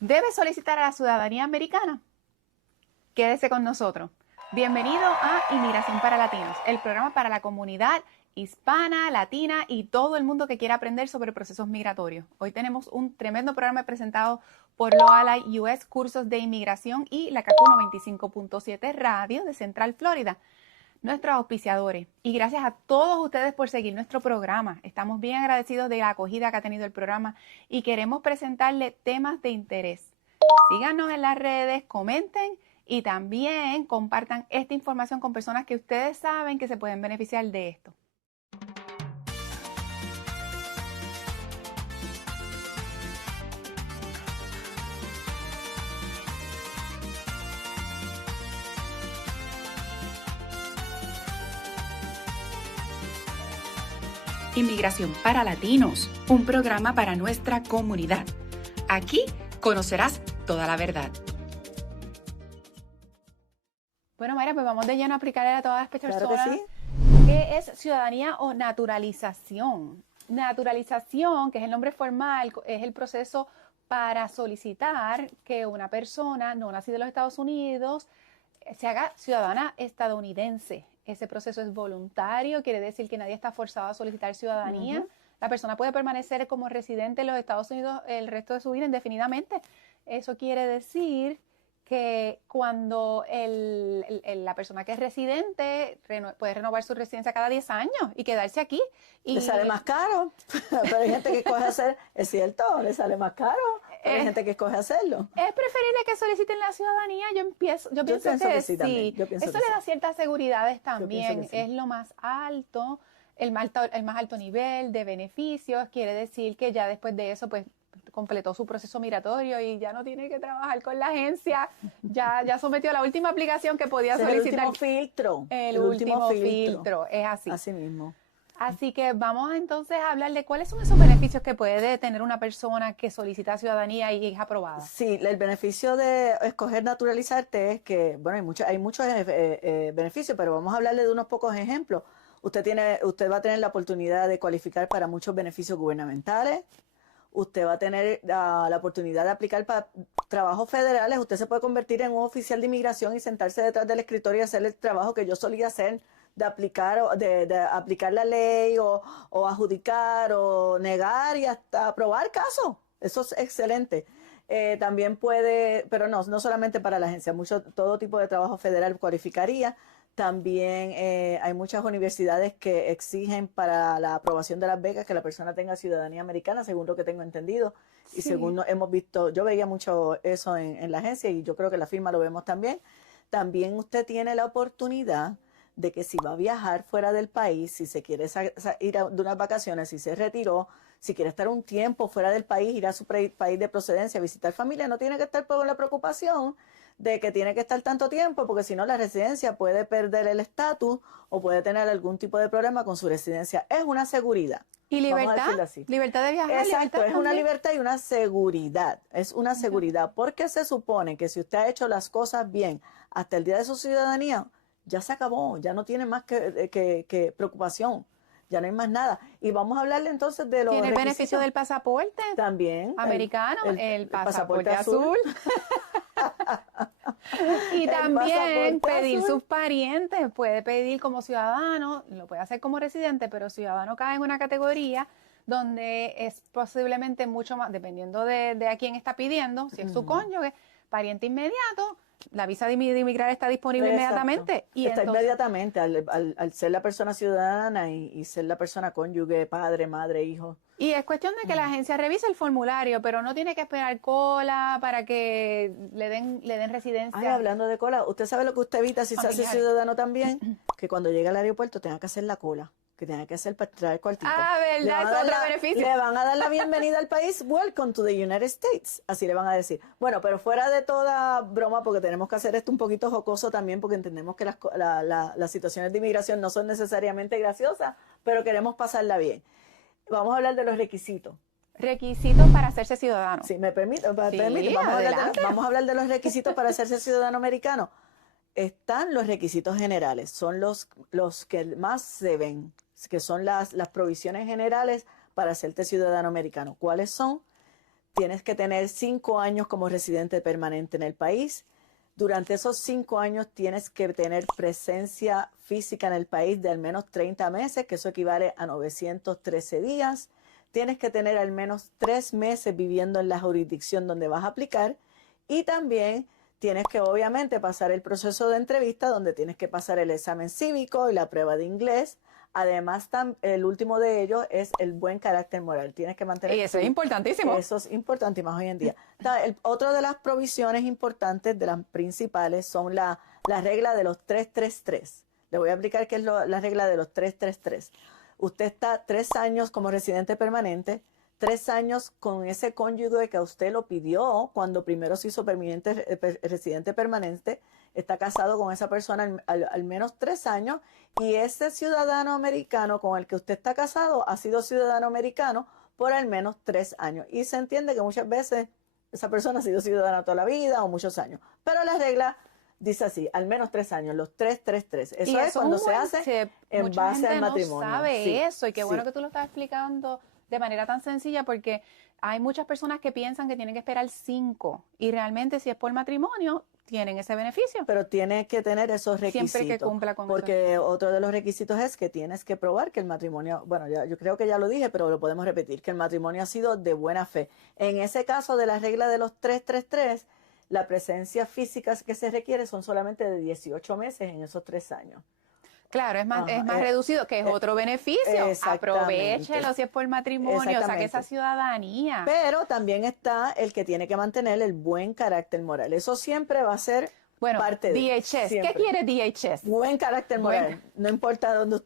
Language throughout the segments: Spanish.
¿Debe solicitar a la ciudadanía americana? Quédese con nosotros. Bienvenido a Inmigración para Latinos, el programa para la comunidad hispana, latina y todo el mundo que quiera aprender sobre procesos migratorios. Hoy tenemos un tremendo programa presentado por Loala US Cursos de Inmigración y la CACU 95.7 Radio de Central Florida, nuestros auspiciadores. Y gracias a todos ustedes por seguir nuestro programa. Estamos bien agradecidos de la acogida que ha tenido el programa y queremos presentarle temas de interés. Síganos en las redes, comenten y también compartan esta información con personas que ustedes saben que se pueden beneficiar de esto. Inmigración para Latinos, un programa para nuestra comunidad. Aquí conocerás toda la verdad. Bueno, Mayra, pues vamos de lleno a aplicarle a todas las personas. Claro que sí. ¿Qué es ciudadanía o naturalización? Naturalización, que es el nombre formal, es el proceso para solicitar que una persona no nacida en los Estados Unidos se haga ciudadana estadounidense. Ese proceso es voluntario, quiere decir que nadie está forzado a solicitar ciudadanía. La persona puede permanecer como residente en los Estados Unidos el resto de su vida indefinidamente. Eso quiere decir que cuando la persona que es residente puede renovar su residencia cada 10 años y quedarse aquí. Y le sale más caro, pero hay gente que escoge hacer, es cierto, le sale más caro, pero hay gente que escoge hacerlo. Es preferible que soliciten la ciudadanía, yo pienso que sí. Eso le da ciertas seguridades también, es lo más alto, el más alto nivel de beneficios, quiere decir que ya después de eso, pues, completó su proceso migratorio y ya no tiene que trabajar con la agencia, ya sometió la última aplicación que podía solicitar. El último filtro. El último filtro, es así. Así mismo. Así que vamos entonces a hablar de cuáles son esos beneficios que puede tener una persona que solicita ciudadanía y es aprobada. Sí, el beneficio de escoger naturalizarte es que, bueno, hay muchos beneficios, pero vamos a hablarle de unos pocos ejemplos. Usted va a tener la oportunidad de cualificar para muchos beneficios gubernamentales. Usted va a tener la oportunidad de aplicar para trabajos federales. Usted se puede convertir en un oficial de inmigración y sentarse detrás del escritorio y hacer el trabajo que yo solía hacer, de aplicar la ley o adjudicar o negar y hasta aprobar casos. Eso es excelente. También puede, pero no solamente para la agencia, todo tipo de trabajo federal cualificaría. También hay muchas universidades que exigen para la aprobación de las becas que la persona tenga ciudadanía americana, según lo que tengo entendido. Sí. Y según hemos visto, yo veía mucho eso en la agencia y yo creo que en la firma lo vemos también. También usted tiene la oportunidad de que si va a viajar fuera del país, si se quiere ir de unas vacaciones, si se retiró, si quiere estar un tiempo fuera del país, ir a su país de procedencia, visitar familia, no tiene que estar con la preocupación de que tiene que estar tanto tiempo, porque si no la residencia puede perder el estatus o puede tener algún tipo de problema con su residencia. Es una seguridad. Y libertad, libertad de viajar. Exacto, es una libertad y una seguridad. Es una seguridad, porque se supone que si usted ha hecho las cosas bien hasta el día de su ciudadanía, ya se acabó, ya no tiene más que preocupación. Ya no hay más nada. Y vamos a hablarle entonces de los ¿Tiene el beneficio del pasaporte? También. Americano, el pasaporte azul. Y también pedir sus parientes. Puede pedir como ciudadano, lo puede hacer como residente, pero ciudadano cae en una categoría donde es posiblemente mucho más, dependiendo de a quién está pidiendo, si es su cónyuge, pariente inmediato. La visa de inmigrar está disponible inmediatamente. Y está entonces, inmediatamente al ser la persona ciudadana y ser la persona cónyuge, padre, madre, hijo. Y es cuestión de que la agencia revise el formulario, pero no tiene que esperar cola para que le den residencia. Ay, hablando de cola, ¿usted sabe lo que usted evita si se hace ciudadano también? Que cuando llega al aeropuerto tenga que hacer la cola. Que tenga que hacer para traer cuartito. Ah, ¿verdad? Es otro beneficio. Le van a dar la bienvenida al país. Welcome to the United States. Así le van a decir. Bueno, pero fuera de toda broma, porque tenemos que hacer esto un poquito jocoso también, porque entendemos que las situaciones de inmigración no son necesariamente graciosas, pero queremos pasarla bien. Vamos a hablar de los requisitos. Requisitos para hacerse ciudadano. Si me permite, Sí, vamos a hablar de los requisitos para hacerse ciudadano americano. Están los requisitos generales, son los que más se ven, que son las provisiones generales para hacerte ciudadano americano. ¿Cuáles son? tienes que tener 5 años como residente permanente en el país. Durante esos 5 años tienes que tener presencia física en el país de al menos 30 meses, que eso equivale a 913 días. Tienes que tener al menos 3 meses viviendo en la jurisdicción donde vas a aplicar. Y también tienes que obviamente pasar el proceso de entrevista, donde tienes que pasar el examen cívico y la prueba de inglés. Además, el último de ellos es el buen carácter moral. Tienes que mantener... Y eso es importantísimo. Eso es importante, y más hoy en día. Otra de las provisiones importantes, de las principales, son la regla de los 333. Le voy a explicar qué es la regla de los 333. Usted está 3 años como residente permanente, 3 años con ese cónyuge que a usted lo pidió cuando primero se hizo residente permanente, está casado con esa persona al menos 3 años, y ese ciudadano americano con el que usted está casado ha sido ciudadano americano por al menos 3 años. Y se entiende que muchas veces esa persona ha sido ciudadana toda la vida o muchos años. Pero la regla dice así, al menos 3 años, los 333. Eso es cuando se hace en base al matrimonio. No sabe sí, eso, y qué bueno sí. que tú lo estás explicando de manera tan sencilla, porque hay muchas personas que piensan que tienen que esperar 5, y realmente si es por matrimonio, tienen ese beneficio. Pero tiene que tener esos requisitos. Siempre que cumpla con porque otro de los requisitos es que tienes que probar que el matrimonio, bueno, yo creo que ya lo dije, pero lo podemos repetir, que el matrimonio ha sido de buena fe. En ese caso de la regla de los 333, la presencia física que se requiere son solamente de 18 meses en esos 3 años. Claro, es más reducido, que es otro beneficio. Aprovechelo si es por matrimonio, saque esa ciudadanía. Pero también está el que tiene que mantener el buen carácter moral. Eso siempre va a ser parte de DHS. Siempre. ¿Qué quiere DHS? Buen carácter moral. No importa dónde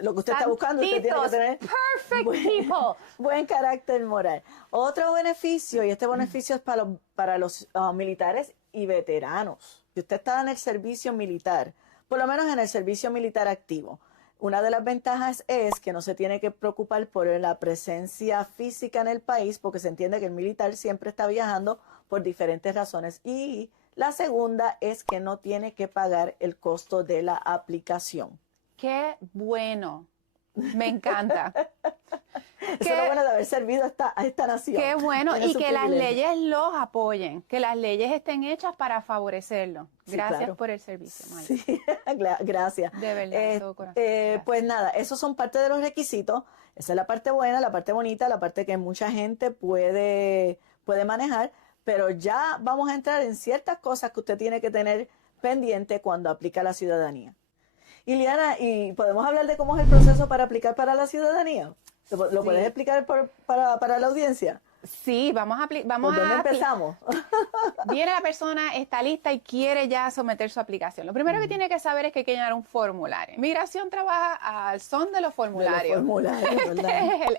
lo que usted está buscando, usted tiene que tener perfect people. Buen carácter moral. Otro beneficio, y este beneficio es para los militares y veteranos. Si usted está en el servicio militar, por lo menos en el servicio militar activo, una de las ventajas es que no se tiene que preocupar por la presencia física en el país, porque se entiende que el militar siempre está viajando por diferentes razones. Y la segunda es que no tiene que pagar el costo de la aplicación. ¡Qué bueno! Me encanta. Eso es lo bueno de haber servido a esta nación. Qué bueno, y que las leyes los apoyen, que las leyes estén hechas para favorecerlo. Gracias, claro, por el servicio, Maya. Sí, gracias. De verdad, de todo corazón. Pues nada, esos son parte de los requisitos. Esa es la parte buena, la parte bonita, la parte que mucha gente puede manejar, pero ya vamos a entrar en ciertas cosas que usted tiene que tener pendiente cuando aplica la ciudadanía. Iliana, ¿y podemos hablar de cómo es el proceso para aplicar para la ciudadanía? ¿Lo puedes explicar para la audiencia? Sí, vamos a ¿Por dónde empezamos? Viene la persona, está lista y quiere ya someter su aplicación. Lo primero que tiene que saber es que hay que llenar un formulario. Migración trabaja al son de los formularios. ¿Verdad? Este es el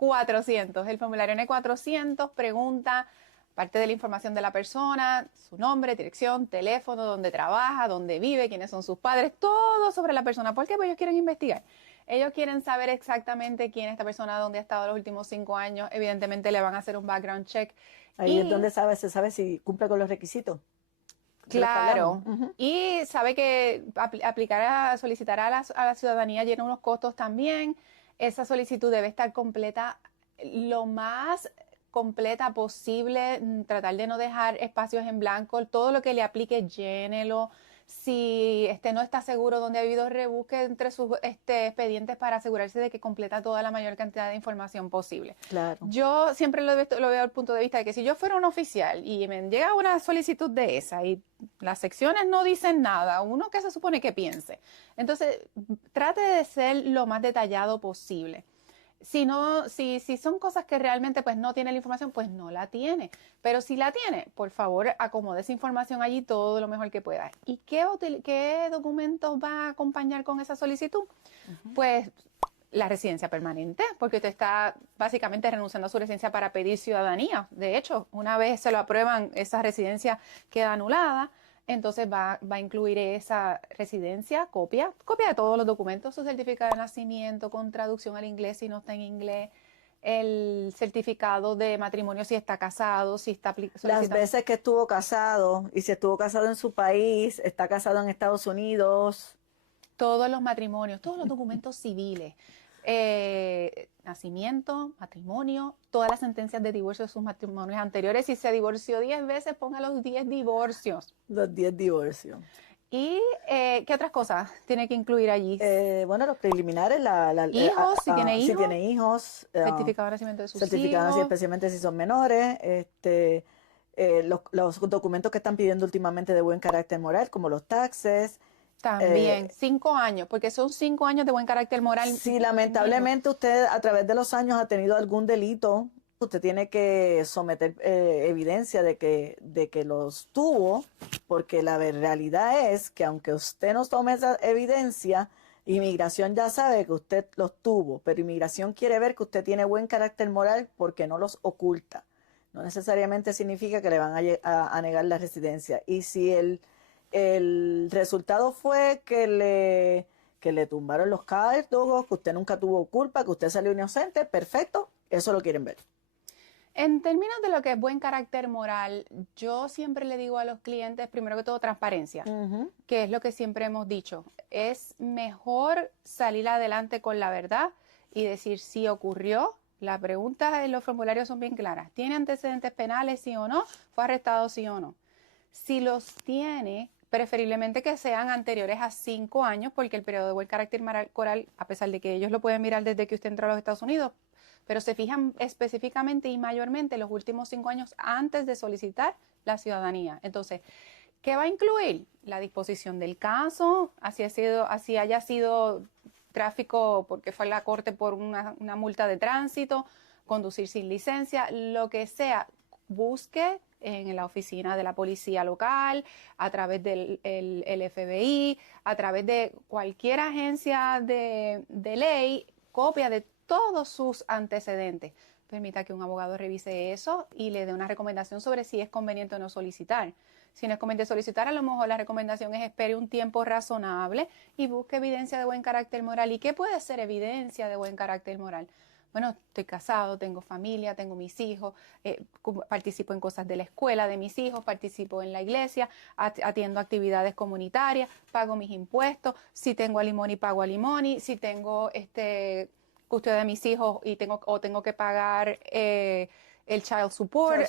N400. El formulario N400 pregunta parte de la información de la persona, su nombre, dirección, teléfono, dónde trabaja, dónde vive, quiénes son sus padres, todo sobre la persona. ¿Por qué? Pues ellos quieren investigar. Ellos quieren saber exactamente quién es esta persona, dónde ha estado los últimos 5 años. Evidentemente le van a hacer un background check. Ahí es donde se sabe si cumple con los requisitos. Claro. Y sabe que solicitar a la ciudadanía llena unos costos también. Esa solicitud debe estar completa, lo más completa posible, tratar de no dejar espacios en blanco. Todo lo que le aplique, llénelo. Si no está seguro dónde ha habido, rebusque entre sus expedientes para asegurarse de que completa toda la mayor cantidad de información posible. Claro. Yo siempre lo veo al punto de vista de que si yo fuera un oficial y me llega una solicitud de esa y las secciones no dicen nada, uno que se supone que piense. Entonces, trate de ser lo más detallado posible. Si son cosas que realmente pues no tiene la información, pues no la tiene. Pero si la tiene, por favor, acomode esa información allí todo lo mejor que pueda. ¿Y qué documentos va a acompañar con esa solicitud? Pues la residencia permanente, porque usted está básicamente renunciando a su residencia para pedir ciudadanía. De hecho, una vez se lo aprueban, esa residencia queda anulada. Entonces va a incluir esa residencia, copia de todos los documentos, su certificado de nacimiento con traducción al inglés si no está en inglés, el certificado de matrimonio si está casado, si está solicitando. Las veces que estuvo casado, y si estuvo casado en su país, está casado en Estados Unidos. Todos los matrimonios, todos los documentos civiles. nacimiento, matrimonio, todas las sentencias de divorcio de sus matrimonios anteriores. Si se divorció 10 veces, ponga los 10 divorcios. Los 10 divorcios. ¿Y qué otras cosas tiene que incluir allí? Bueno, los preliminares, hijos, si tiene hijos. Si tiene hijos. Certificado de nacimiento de sus certificado, hijos. especialmente si son menores. Los documentos que están pidiendo últimamente de buen carácter moral, como los taxes. También, 5 años, porque son 5 años de buen carácter moral. Si lamentablemente usted a través de los años ha tenido algún delito, usted tiene que someter evidencia de que los tuvo, porque la realidad es que aunque usted no tome esa evidencia, inmigración ya sabe que usted los tuvo, pero inmigración quiere ver que usted tiene buen carácter moral porque no los oculta. No necesariamente significa que le van a negar la residencia. Y si el resultado fue que le tumbaron los cargos, que usted nunca tuvo culpa, que usted salió inocente, perfecto, eso lo quieren ver. En términos de lo que es buen carácter moral, yo siempre le digo a los clientes, primero que todo, transparencia, que es lo que siempre hemos dicho. Es mejor salir adelante con la verdad y decir si ocurrió. Las preguntas en los formularios son bien claras. ¿Tiene antecedentes penales, sí o no? ¿Fue arrestado, sí o no? Si los tiene, preferiblemente que sean anteriores a 5 años, porque el periodo de buen carácter moral, a pesar de que ellos lo pueden mirar desde que usted entró a los Estados Unidos, pero se fijan específicamente y mayormente los últimos 5 años antes de solicitar la ciudadanía. Entonces, ¿qué va a incluir? La disposición del caso, así haya sido tráfico porque fue a la corte por una multa de tránsito, conducir sin licencia, lo que sea, busque en la oficina de la policía local, a través del el FBI, a través de cualquier agencia de ley, copia de todos sus antecedentes. Permita que un abogado revise eso y le dé una recomendación sobre si es conveniente o no solicitar. Si no es conveniente solicitar, a lo mejor la recomendación es espere un tiempo razonable y busque evidencia de buen carácter moral. ¿Y qué puede ser evidencia de buen carácter moral? Bueno, estoy casado, tengo familia, tengo mis hijos, participo en cosas de la escuela de mis hijos, participo en la iglesia, atiendo actividades comunitarias, pago mis impuestos, si tengo alimony, pago alimony, si tengo custodia de mis hijos y tengo que pagar el child support,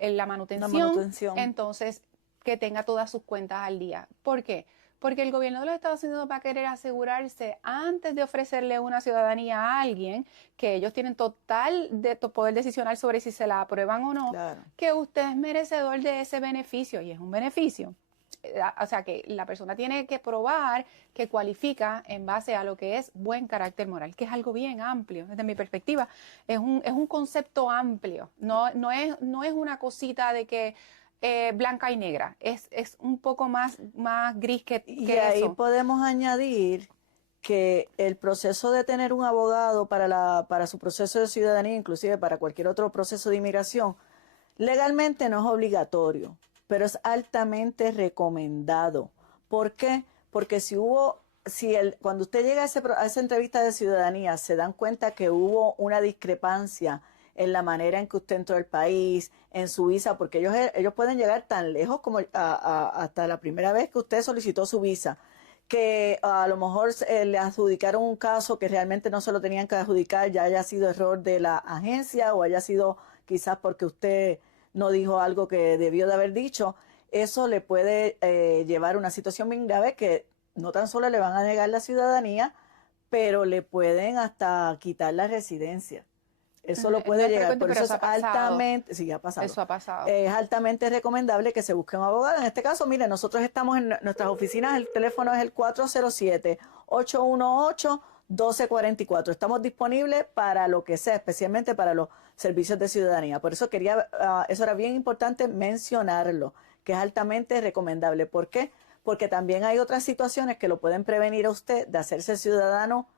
la manutención, entonces que tenga todas sus cuentas al día. ¿Por qué? Porque el gobierno de los Estados Unidos va a querer asegurarse, antes de ofrecerle una ciudadanía a alguien, que ellos tienen total poder decisional sobre si se la aprueban o no, claro, que usted es merecedor de ese beneficio, y es un beneficio. O sea, que la persona tiene que probar que cualifica en base a lo que es buen carácter moral, que es algo bien amplio. Desde mi perspectiva, es un concepto amplio. No es una cosita de que blanca y negra. Es un poco más gris que y ahí eso. Podemos añadir que el proceso de tener un abogado para su proceso de ciudadanía, inclusive para cualquier otro proceso de inmigración, legalmente no es obligatorio, pero es altamente recomendado. ¿Por qué? Porque cuando usted llega a esa entrevista de ciudadanía, se dan cuenta que hubo una discrepancia en la manera en que usted entró al país, en su visa, porque ellos pueden llegar tan lejos como hasta la primera vez que usted solicitó su visa, que a lo mejor le adjudicaron un caso que realmente no se lo tenían que adjudicar, ya haya sido error de la agencia o haya sido quizás porque usted no dijo algo que debió de haber dicho. Eso le puede llevar a una situación bien grave que no tan solo le van a negar la ciudadanía, pero le pueden hasta quitar la residencia. Eso lo puede llegar, por eso es altamente, sí, ha pasado. Eso ha pasado. Es altamente recomendable que se busque un abogado. En este caso, mire, nosotros estamos en nuestras oficinas, el teléfono es el 407-818-1244. Estamos disponibles para lo que sea, especialmente para los servicios de ciudadanía. Por eso eso era bien importante mencionarlo, que es altamente recomendable. ¿Por qué? Porque también hay otras situaciones que lo pueden prevenir a usted de hacerse ciudadano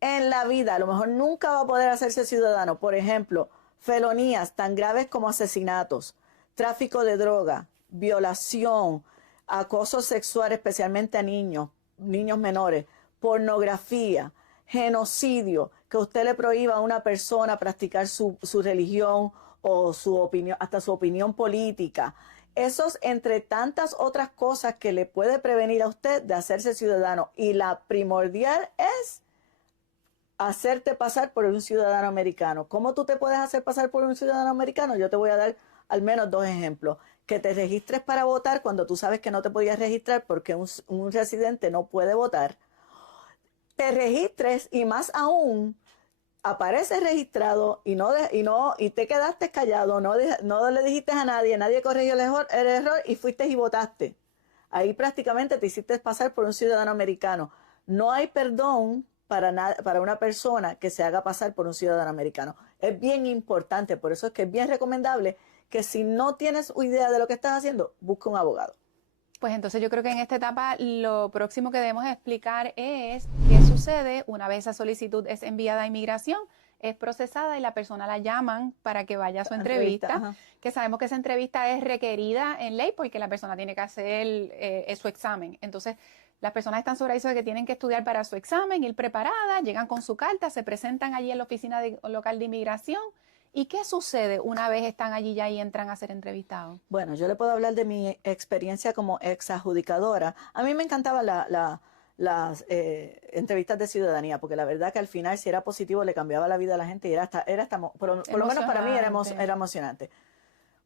en la vida. A lo mejor nunca va a poder hacerse ciudadano. Por ejemplo, felonías tan graves como asesinatos, tráfico de droga, violación, acoso sexual, especialmente a niños menores, pornografía, genocidio, que usted le prohíba a una persona practicar su religión o su opinión, hasta su opinión política. Esos, entre tantas otras cosas que le puede prevenir a usted de hacerse ciudadano. Y la primordial es hacerte pasar por un ciudadano americano. ¿Cómo tú te puedes hacer pasar por un ciudadano americano? Yo te voy a dar al menos 2 ejemplos. Que te registres para votar cuando tú sabes que no te podías registrar porque un residente no puede votar. Te registres y más aún apareces registrado y te quedaste callado, no le dijiste a nadie corrigió el error y fuiste y votaste. Ahí prácticamente te hiciste pasar por un ciudadano americano. No hay perdón para una persona que se haga pasar por un ciudadano americano. Es bien importante, por eso es que es bien recomendable que si no tienes idea de lo que estás haciendo, busca un abogado. Pues entonces yo creo que en esta etapa lo próximo que debemos explicar es qué sucede una vez esa solicitud es enviada a inmigración, es procesada y la persona la llaman para que vaya a su entrevista, que sabemos que esa entrevista es requerida en ley porque la persona tiene que hacer su examen. Entonces, las personas están sobre aviso de que tienen que estudiar para su examen, ir preparadas, llegan con su carta, se presentan allí en la oficina local de inmigración. ¿Y qué sucede una vez están allí ya y entran a ser entrevistados? Bueno, yo le puedo hablar de mi experiencia como ex adjudicadora. A mí me encantaban las entrevistas de ciudadanía, porque la verdad que al final, si era positivo, le cambiaba la vida a la gente y por lo menos para mí era emocionante.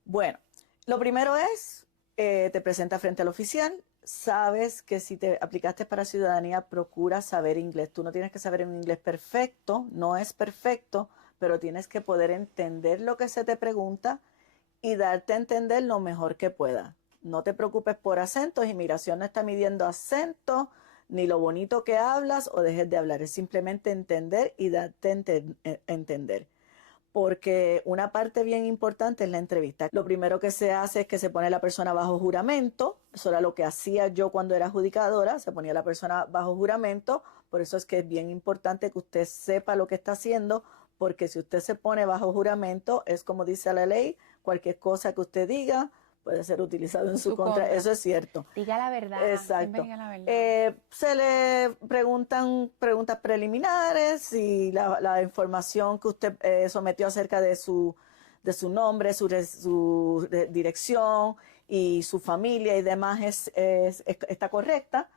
Bueno, lo primero es, te presentas frente al oficial, sabes que si te aplicaste para ciudadanía, procura saber inglés. Tú no tienes que saber un inglés perfecto, no es perfecto, pero tienes que poder entender lo que se te pregunta y darte a entender lo mejor que pueda. No te preocupes por acentos, inmigración no está midiendo acentos, ni lo bonito que hablas o dejes de hablar, es simplemente entender y darte a entender. Porque una parte bien importante es la entrevista. Lo primero que se hace es que se pone la persona bajo juramento, eso era lo que hacía yo cuando era adjudicadora, se ponía la persona bajo juramento, por eso es que es bien importante que usted sepa lo que está haciendo, porque si usted se pone bajo juramento, es como dice la ley, cualquier cosa que usted diga puede ser utilizado en su contra. Eso es cierto. Diga la verdad. Exacto. Diga la verdad. Se le preguntan preguntas preliminares y la información que usted sometió acerca de su nombre, su dirección y su familia y demás está correcta.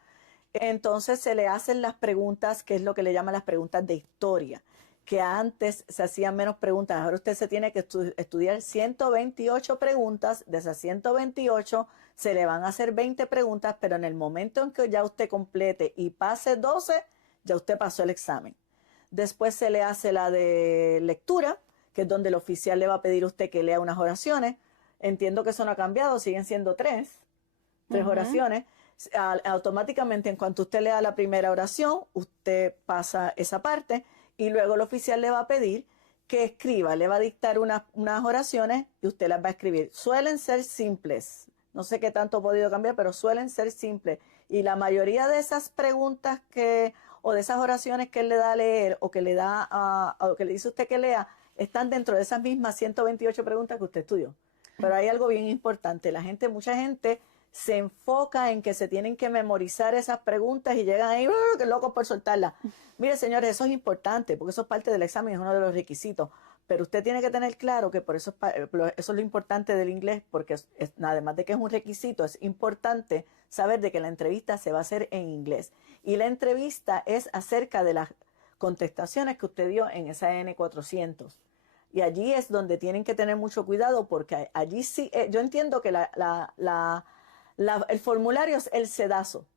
Entonces se le hacen las preguntas, que es lo que le llaman las preguntas de historia, que antes se hacían menos preguntas. Ahora usted se tiene que estudiar 128 preguntas. De esas 128 se le van a hacer 20 preguntas, pero en el momento en que ya usted complete y pase 12, ya usted pasó el examen. Después se le hace la de lectura, que es donde el oficial le va a pedir a usted que lea unas oraciones. Entiendo que eso no ha cambiado, siguen siendo tres oraciones. Automáticamente, en cuanto usted lea la primera oración, usted pasa esa parte. Y luego el oficial le va a pedir que escriba, le va a dictar unas oraciones y usted las va a escribir. Suelen ser simples, no sé qué tanto ha podido cambiar, pero suelen ser simples. Y la mayoría de esas preguntas o de esas oraciones que él le da a leer o que le dice usted que lea, están dentro de esas mismas 128 preguntas que usted estudió. Pero hay algo bien importante, mucha gente se enfoca en que se tienen que memorizar esas preguntas y llegan ahí, que locos por soltarlas. Mire, señores, eso es importante, porque eso es parte del examen, es uno de los requisitos. Pero usted tiene que tener claro que por eso es lo importante del inglés, porque además de que es un requisito, es importante saber de que la entrevista se va a hacer en inglés. Y la entrevista es acerca de las contestaciones que usted dio en esa N400. Y allí es donde tienen que tener mucho cuidado, porque allí sí, yo entiendo que el formulario es el sedazo.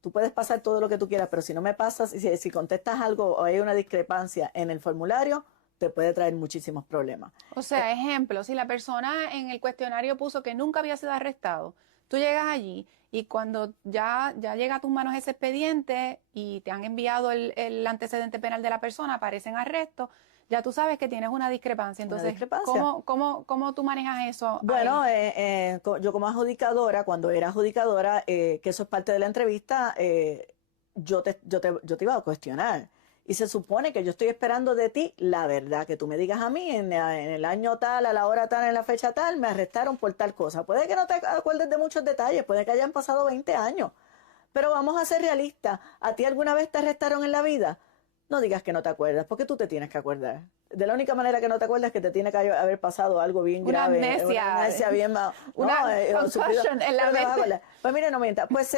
Tú puedes pasar todo lo que tú quieras, pero si no me pasas, si contestas algo o hay una discrepancia en el formulario, te puede traer muchísimos problemas. O sea, ejemplo, si la persona en el cuestionario puso que nunca había sido arrestado, tú llegas allí y cuando ya llega a tus manos ese expediente y te han enviado el antecedente penal de la persona, aparece en arresto, ya tú sabes que tienes una discrepancia. Entonces, ¿cómo tú manejas eso? Bueno, yo como adjudicadora, cuando era adjudicadora, que eso es parte de la entrevista, yo te iba a cuestionar. Y se supone que yo estoy esperando de ti la verdad, que tú me digas a mí en el año tal, a la hora tal, en la fecha tal, me arrestaron por tal cosa. Puede que no te acuerdes de muchos detalles, puede que hayan pasado 20 años, pero vamos a ser realistas. ¿A ti alguna vez te arrestaron en la vida? No digas que no te acuerdas, porque tú te tienes que acordar. De la única manera que no te acuerdas es que te tiene que haber pasado algo bien grave. Una amnesia bien concussion en la mente. Pues mire, no mienta. Pues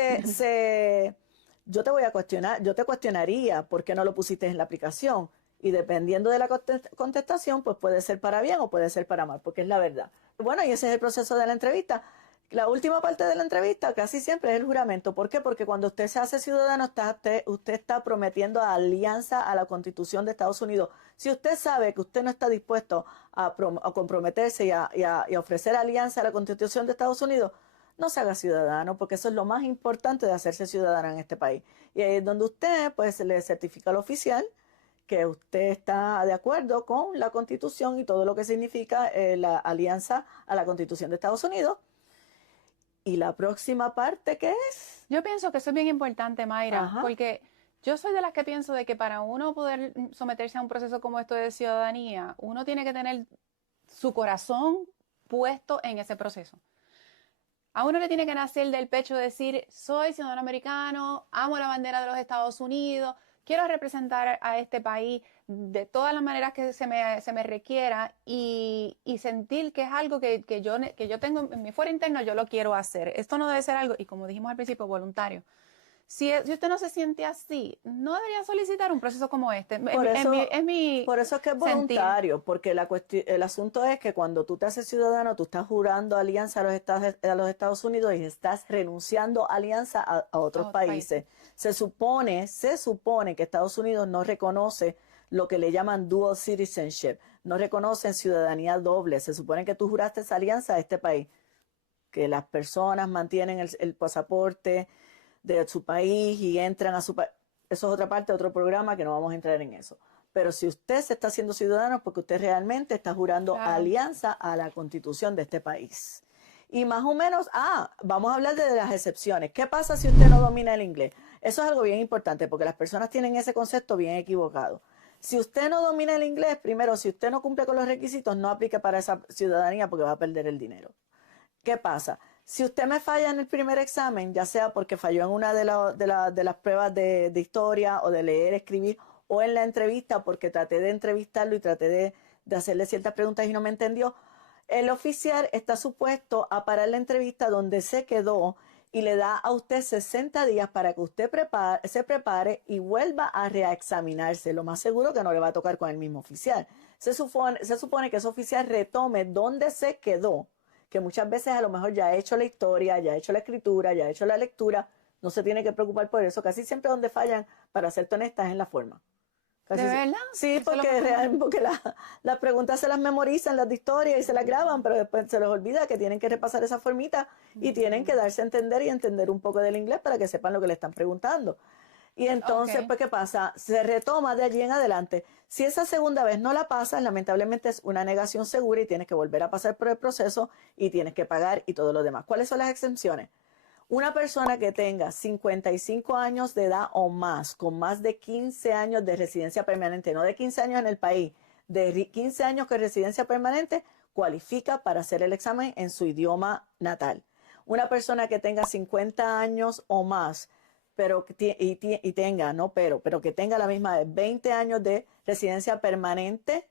yo te voy a cuestionar, yo te cuestionaría por qué no lo pusiste en la aplicación. Y dependiendo de la contestación, pues puede ser para bien o puede ser para mal, porque es la verdad. Bueno, y ese es el proceso de la entrevista. La última parte de la entrevista casi siempre es el juramento. ¿Por qué? Porque cuando usted se hace ciudadano, usted está prometiendo alianza a la Constitución de Estados Unidos. Si usted sabe que usted no está dispuesto a comprometerse y a ofrecer alianza a la Constitución de Estados Unidos, no se haga ciudadano, porque eso es lo más importante de hacerse ciudadano en este país. Y ahí es donde usted pues le certifica al oficial que usted está de acuerdo con la Constitución y todo lo que significa la alianza a la Constitución de Estados Unidos. Y la próxima parte, ¿qué es? Yo pienso que eso es bien importante, Mayra, Ajá. porque yo soy de las que pienso de que para uno poder someterse a un proceso como esto de ciudadanía, uno tiene que tener su corazón puesto en ese proceso. A uno le tiene que nacer del pecho decir, soy ciudadano americano, amo la bandera de los Estados Unidos, quiero representar a este país de todas las maneras que se me requiera y sentir que es algo que yo tengo en mi fuero interno, yo lo quiero hacer. Esto no debe ser algo, y como dijimos al principio, voluntario. Si usted no se siente así, no debería solicitar un proceso como este. Por eso, Es mi por eso es que es sentir. voluntario, porque el asunto es que cuando tú te haces ciudadano, tú estás jurando alianza a los Estados Unidos y estás renunciando a alianza a otros países. Se supone que Estados Unidos no reconoce lo que le llaman dual citizenship, no reconocen ciudadanía doble. Se supone que tú juraste esa alianza a este país, que las personas mantienen el pasaporte de su país y entran a su país. Eso es otra parte, otro programa que no vamos a entrar en eso. Pero si usted se está haciendo ciudadano es porque usted realmente está jurando alianza a la Constitución de este país. Y más o menos, vamos a hablar de las excepciones. ¿Qué pasa si usted no domina el inglés? Eso es algo bien importante porque las personas tienen ese concepto bien equivocado. Si usted no domina el inglés, primero, si usted no cumple con los requisitos, no aplique para esa ciudadanía porque va a perder el dinero. ¿Qué pasa? Si usted me falla en el primer examen, ya sea porque falló en una de las pruebas de historia o de leer, escribir, o en la entrevista porque traté de entrevistarlo y traté de hacerle ciertas preguntas y no me entendió, el oficial está supuesto a parar la entrevista donde se quedó y le da a usted 60 días para que usted se prepare y vuelva a reexaminarse. Lo más seguro que no le va a tocar con el mismo oficial. Se supone que ese oficial retome donde se quedó, que muchas veces a lo mejor ya ha hecho la historia, ya ha hecho la escritura, ya ha hecho la lectura, no se tiene que preocupar por eso. Casi siempre donde fallan, para ser honestas, es en la forma. ¿De verdad? Sí, porque las preguntas se las memorizan, las de historia, y se las graban, pero después se les olvida que tienen que repasar esa formita y tienen que darse a entender y entender un poco del inglés para que sepan lo que le están preguntando. Y entonces, pues, ¿qué pasa? Se retoma de allí en adelante. Si esa segunda vez no la pasas, lamentablemente es una negación segura y tienes que volver a pasar por el proceso y tienes que pagar y todo lo demás. ¿Cuáles son las exenciones? Una persona que tenga 55 años de edad o más, con más de 15 años de residencia permanente, no de 15 años en el país, de 15 años con residencia permanente, cualifica para hacer el examen en su idioma natal. Una persona que tenga 50 años o más, pero que tenga la misma de 20 años de residencia permanente,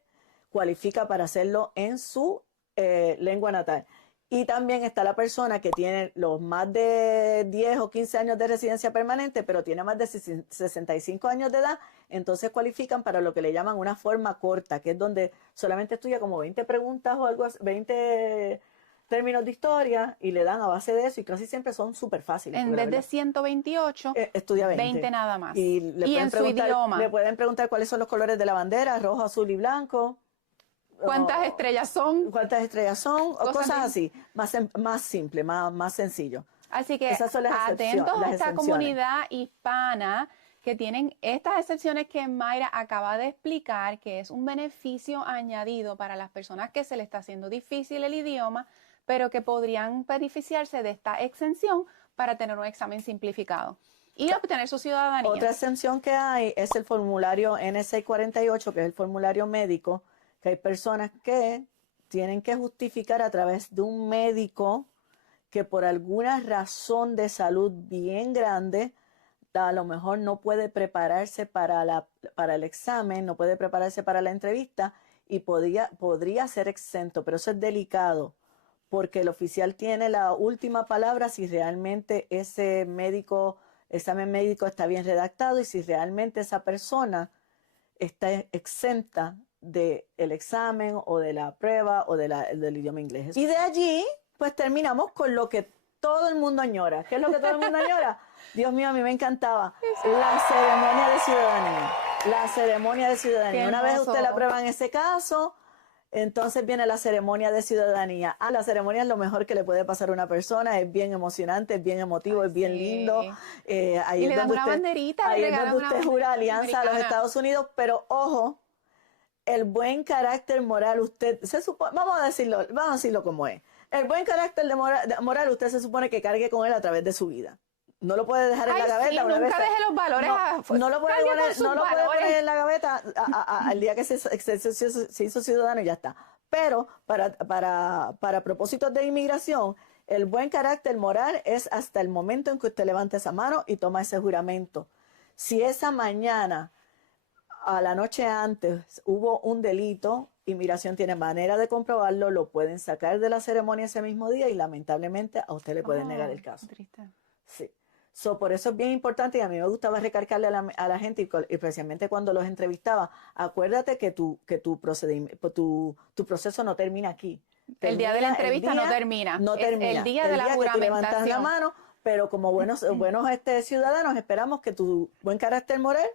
cualifica para hacerlo en su lengua natal. Y también está la persona que tiene los más de 10 o 15 años de residencia permanente, pero tiene más de 65 años de edad, entonces cualifican para lo que le llaman una forma corta, que es donde solamente estudia como 20 preguntas o algo así, 20 términos de historia y le dan a base de eso y casi siempre son súper fáciles. En vez de 128, estudia 20 nada más. Y en su idioma. Le pueden preguntar cuáles son los colores de la bandera, rojo, azul y blanco. ¿Cuántas estrellas son? ¿Cuántas estrellas son? O cosas así, más simple, más sencillo. Así que esas son las atentos a esta comunidad hispana que tienen estas excepciones que Mayra acaba de explicar, que es un beneficio añadido para las personas que se les está haciendo difícil el idioma, pero que podrían beneficiarse de esta exención para tener un examen simplificado y obtener su ciudadanía. Otra exención que hay es el formulario NSA-48, que es el formulario médico, que hay personas que tienen que justificar a través de un médico que por alguna razón de salud bien grande, a lo mejor no puede prepararse para el examen, no puede prepararse para la entrevista y podría ser exento, pero eso es delicado porque el oficial tiene la última palabra si realmente ese médico el examen médico está bien redactado y si realmente esa persona está exenta del examen o de la prueba o del idioma inglés. Y de allí, pues terminamos con lo que todo el mundo añora. ¿Qué es lo que todo el mundo añora? Dios mío, a mí me encantaba. La ceremonia de ciudadanía. La ceremonia de ciudadanía. Una vez usted la aprueba en ese caso, entonces viene la ceremonia de ciudadanía. La ceremonia es lo mejor que le puede pasar a una persona, es bien emocionante, es bien emotivo, es bien lindo. Ahí y le dan una banderita. Ahí es donde usted jura alianza a los Estados Unidos, pero ojo, el buen carácter moral, usted se supone, vamos a decirlo como es. El buen carácter moral, usted se supone que cargue con él a través de su vida. No lo puede dejar en la gaveta. Sí, nunca deje los valores. No lo puede poner en la gaveta al día que se hizo ciudadano y ya está. Pero para propósitos de inmigración, el buen carácter moral es hasta el momento en que usted levanta esa mano y toma ese juramento. Si esa mañana, a la noche antes, hubo un delito, inmigración tiene manera de comprobarlo, lo pueden sacar de la ceremonia ese mismo día y lamentablemente a usted le pueden negar el caso. Triste. Sí. Por eso es bien importante y a mí me gustaba recalcarle a la gente y especialmente cuando los entrevistaba, acuérdate que tu proceso no termina aquí. El día de la entrevista no termina. No termina. El día de la juramentación. Que tú levantas la mano, pero como buenos ciudadanos esperamos que tu buen carácter moral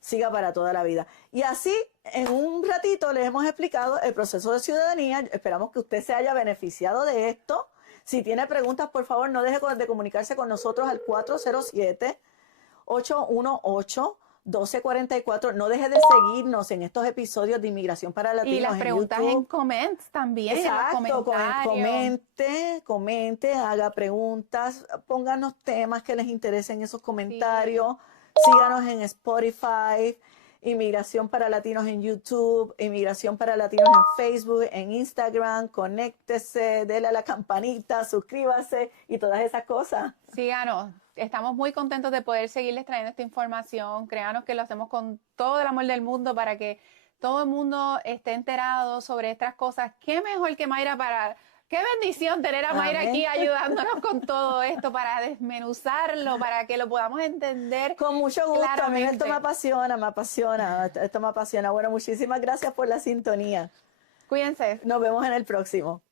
siga para toda la vida. Y así, en un ratito les hemos explicado el proceso de ciudadanía. Esperamos que usted se haya beneficiado de esto. Si tiene preguntas, por favor, no deje de comunicarse con nosotros al 407-818-1244. No deje de seguirnos en estos episodios de Inmigración para Latinos. Y las preguntas en comments también. Exacto, en los comente, haga preguntas, pónganos temas que les interesen en esos comentarios. Sí. Síganos en Spotify, Inmigración para Latinos en YouTube, Inmigración para Latinos en Facebook, en Instagram, conéctese, dele a la campanita, suscríbase y todas esas cosas. Síganos, estamos muy contentos de poder seguirles trayendo esta información, créanos que lo hacemos con todo el amor del mundo para que todo el mundo esté enterado sobre estas cosas. ¿Qué mejor que Mayra para... Qué bendición tener a Mayra aquí ayudándonos con todo esto para desmenuzarlo, para que lo podamos entender. Con mucho gusto, claramente. A mí esto me apasiona. Bueno, muchísimas gracias por la sintonía. Cuídense. Nos vemos en el próximo.